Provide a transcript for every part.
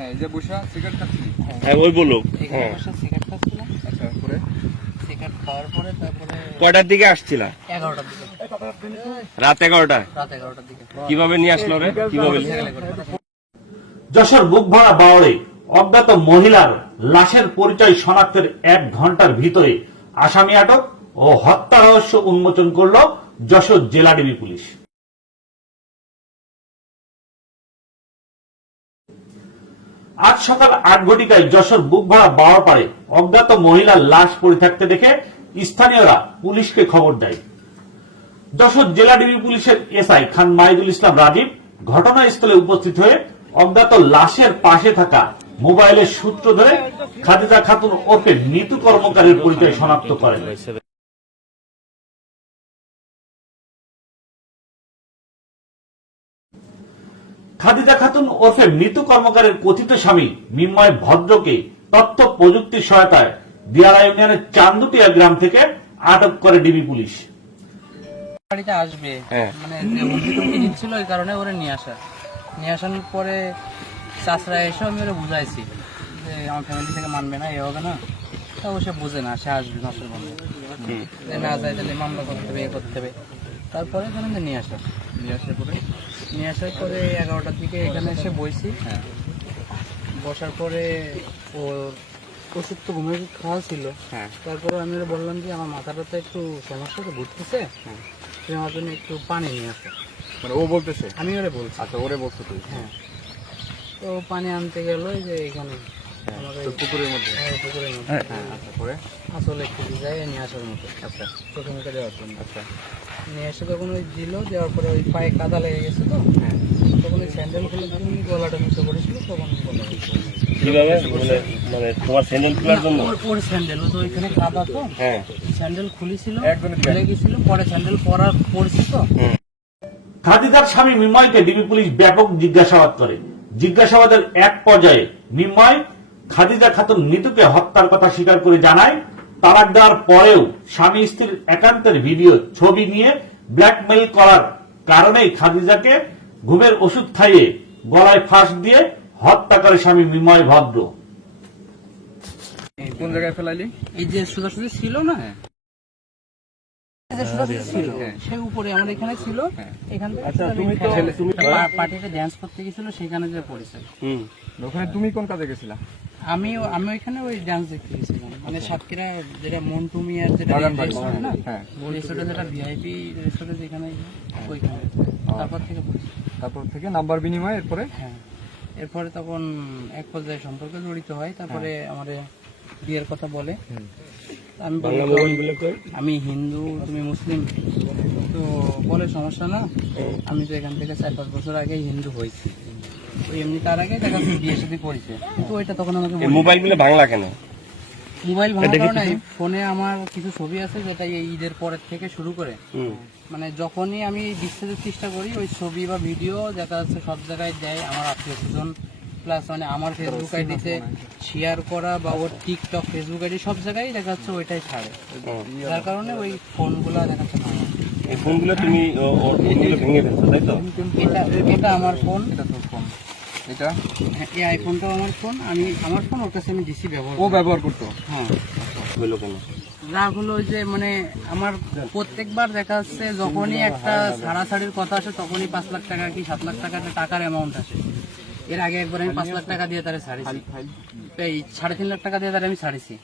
হ্যাঁ, যে বসে সিগারেট খাচ্ছি। হ্যাঁ ওই বলো। এখানে বসে সিগারেট খাচ্ছিলাম। আচ্ছা, পরে সিগারেট খাওয়ার পরে তারপরে কয়টার দিকে আসছিলা? 11টার দিকে। রাত 11টা। রাত 11টার দিকে। কিভাবে নিয়ে আসলো রে? কিভাবে? যশোর বুকভরা বাওয়ারে অজ্ঞাত মহিলার লাশের পরিচয় শনাক্তের 1 ঘন্টার ভিতরে আসামি আটক ও হত্যা রহস্য উন্মোচন করল যশোর জেলা ডিবি পুলিশ। আজ সকাল 8 ঘটিকায় যশোর বুকভরা বাওয়াপাড়ে অজ্ঞাত মহিলার লাশ পড়ে থাকতে দেখে স্থানীয়রা পুলিশকে খবর দেয়। যশোর জেলা ডিবি পুলিশের এসআই খান মাহিদুল ইসলাম রাজীব ঘটনাস্থলে উপস্থিত হয়ে অজ্ঞাত লাশের পাশে থাকা মোবাইলের সূত্র ধরে খাদিজা খাতুন ওরফে নিতু কর্মকারীর পরিচয় শনাক্ত করেন। খাদিজা খাতুন ওরফে নিতু কর্মকারীর কথিত স্বামী মিন্ময় ভদ্রকে তথ্য প্রযুক্তির সহায়তায় দিয়ারা ইউনিয়নের চান্দুটিয়া গ্রাম থেকে আটক করে ডিবি পুলিশ। গাড়িতে আসবে মানে যে হুমকি টুমকি দিচ্ছিল ওই কারণে ওরে নিয়ে আসার পরে চাষরা এসে আমি ওরা বুঝাইছি যে আমার ফ্যামিলি থেকে মানবে না, এ হবে না। তা ও সে বুঝে না, সে আসবে মাসের বন্ধে না যায় তাহলে মামলা করতে হবে, এ করতে হবে। তারপরে এখানে নিয়ে আসার পরে 11টার দিকে এখানে এসে বইছি। বসার পরে ওর ওষুধ তো ঘুমের ওষুধ খাওয়া ছিল। তারপরে আমি ওরা বললাম যে আমার মাথাটা তো একটু সমস্যা তো ঘুরতেছে, তুমি আমার জন্য একটু পানি নিয়ে আসো। মানে ও বলতেছে? আমি ওরে বলছি। আচ্ছা, ওরে বলছো তুই? হ্যাঁ। তো পানি আনতে গেল যে এখানে আমাদের পুকুরের মধ্যে। পুকুরের মধ্যে। হ্যাঁ, আচ্ছা, পরে আসলে একটু যাই নিয়ে আসার মতো। আচ্ছা, চোখে মুখে দেওয়ার জন্য। আচ্ছা, নিয়ে এসে তখন ওই দেওয়ার পরে ওই পায়ে কাদা লেগে গেছে তো, তখন ওই স্যান্ডেল খুলে তুমি গলাটা নিচে করেছিল, তখন গলা কিভাবে মানে তোমার স্যান্ডেল খোলার জন্য? ওর স্যান্ডেল তো ওইখানে কাদা তো, হ্যাঁ স্যান্ডেল খুলেছিল, খুলে গেছিল, পরে স্যান্ডেল পড়ছে তো। খাদিজার স্বামী মিন্ময়কে ডিবি পুলিশ ব্যাপক জিজ্ঞাসাবাদ করে। জিজ্ঞাসাবাদের এক পর্যায়ে মিন্ময় খাদিজা খাতুন নিতুকে হত্যার কথা স্বীকার করে জানায়, তালাক দেওয়ার পরেও স্বামী স্ত্রীর একান্তের ভিডিও ছবি নিয়ে ব্ল্যাকমেইল করার কারণেই খাদিজাকে ঘুমের ওষুধ খাইয়ে গলায় ফাঁস দিয়ে হত্যা করে স্বামী মিন্ময় ভদ্র। কোন জায়গায় ফেলাইলি? এই যে সোজাসুজি ছিল না, ছিল সে উপরে আমার এখানে ছিল। এখান থেকে পার্টিতে ড্যান্স করতে গেছিল, সেখানে যে পড়েছে। ওখানে তুমি কোন কাজে গেছিলা? আমি ওইখানে ওই ডান্স দেখতে গেছিলাম, মানে সাতক্ষীরা যেটা মন্টু মিয়ার যেটা রেস্টুরেন্ট না, রেস্টুরেন্ট যেটা ভিআইপি রেস্টুরেন্ট, যেখানে ওইখানে। তারপর থেকে নাম্বার বিনিময়, এরপরে? হ্যাঁ, এরপরে তখন এক পর্যায়ে সম্পর্কে জড়িত হয়। তারপরে আমাদের বিয়ের কথা বলে। আমি আমি হিন্দু, তুমি মুসলিম, তো বলে সমস্যা না, আমি তো এখান থেকে 4-5 বছর আগে হিন্দু হয়েছি, তো এমনি তার আগে দেখা যাচ্ছে বিয়ে সাথে করেছে। তো এটা তখন আমাকে মোবাইল গুলো বাংলা কেন? মোবাইল ভাঙার কারণে ফোনে আমার কিছু ছবি আছে যেটা এই ঈদের পরের থেকে শুরু করে, মানে যখনই আমি বিচ্ছেদের চেষ্টা করি ওই ছবি বা ভিডিও দেখা যাচ্ছে সব জায়গায় দেয় আমার আত্মীয় স্বজন, প্লাস মানে আমার ফেসবুক আইডিতে শেয়ার করা বা ওর টিকটক, ফেসবুক আইডি সব জায়গায় দেখা যাচ্ছে ওইটাই ছাড়ে। যার কারণে ওই ফোনগুলো দেখা যাচ্ছে ভাঙা। এই ফোনগুলো তুমি ভেঙে ফেলছো, তাই তো? এটা আমার ফোন, এটা তোর ফোন, এটা এই আইফোনটাও আমার ফোন। আমার ফোন ওর কাছে আমি ডিসি ও ব্যবহার করতো। হ্যাঁ, হলো কেন? রাগ হলো যে মানে আমার প্রত্যেকবার দেখা যাচ্ছে যখনই একটা ছাড়াছাড়ির কথা আসে তখনই 5 লাখ টাকা কি 7 লাখ টাকা টাকার অ্যামাউন্ট আসে। এর আগে একবার আমি 5 লাখ টাকা দিয়ে তারে ছাড়িয়েছি, এই 3.5 লাখ টাকা দিয়ে তারে আমি ছাড়িয়েছি।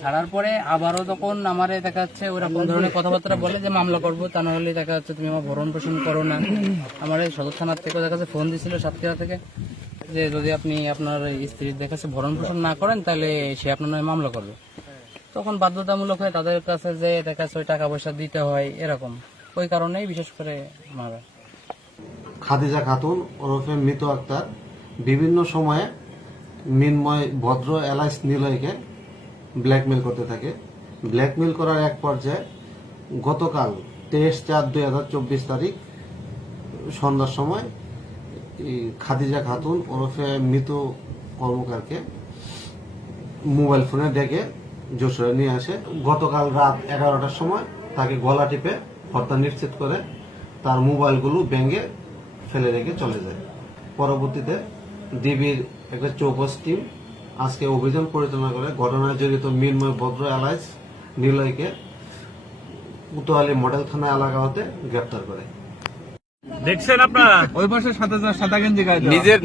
ছাড়ার পরে আবারও তখন আমারে দেখা যাচ্ছে ওরা কোন ধরনের কথাবার্তা বলে যে মামলা করবো, তা না হলে দেখা যাচ্ছে তুমি আমার ভরণ পোষণ করো না। আমার এই সদর থানার থেকে দেখা যাচ্ছে ফোন দিছিল সাতক্ষীরা থেকে, যে যদি আপনি আপনার স্ত্রীর দেখা যাচ্ছে ভরণ পোষণ না করেন তাহলে সে আপনার নামে মামলা করবে। তখন বাধ্যতামূলক হয়ে তাদের কাছে যে দেখা যাচ্ছে ওই টাকা পয়সা দিতে হয়, এরকম ওই কারণেই বিশেষ করে মারা। খাদিজা খাতুন ওরফে মৃত আক্তার বিভিন্ন সময়ে মিন্ময় ভদ্র এলাইস নিলয়কে ব্ল্যাকমেল করতে থাকে। ব্ল্যাকমেল করার এক পর্যায়ে গতকাল 23/4/2024 তারিখ সন্ধ্যার সময় খাদিজা খাতুন ওরফে মৃত কর্মকারকে মোবাইল ফোনে ডেকে যশোরে নিয়ে আসে। গতকাল রাত 11টার সময় তাকে গলা টিপে হত্যা নিশ্চিত করে তার মোবাইলগুলো ভেঙে ফেলে রেখে চলে যায়। পরবর্তীতে ডিবির একটা চৌকস টিম আজকে অভিযান পরিচালনা করে ঘটনায় জড়িত মিনময় ভদ্র এলাইস নিলয়কে উতোয়ালি মডেল থানা এলাকা হতে গ্রেপ্তার করে। দেখছেন আপনারা ওই পাশে সাদা গেঞ্জি গায়ে দেওয়া। নিজের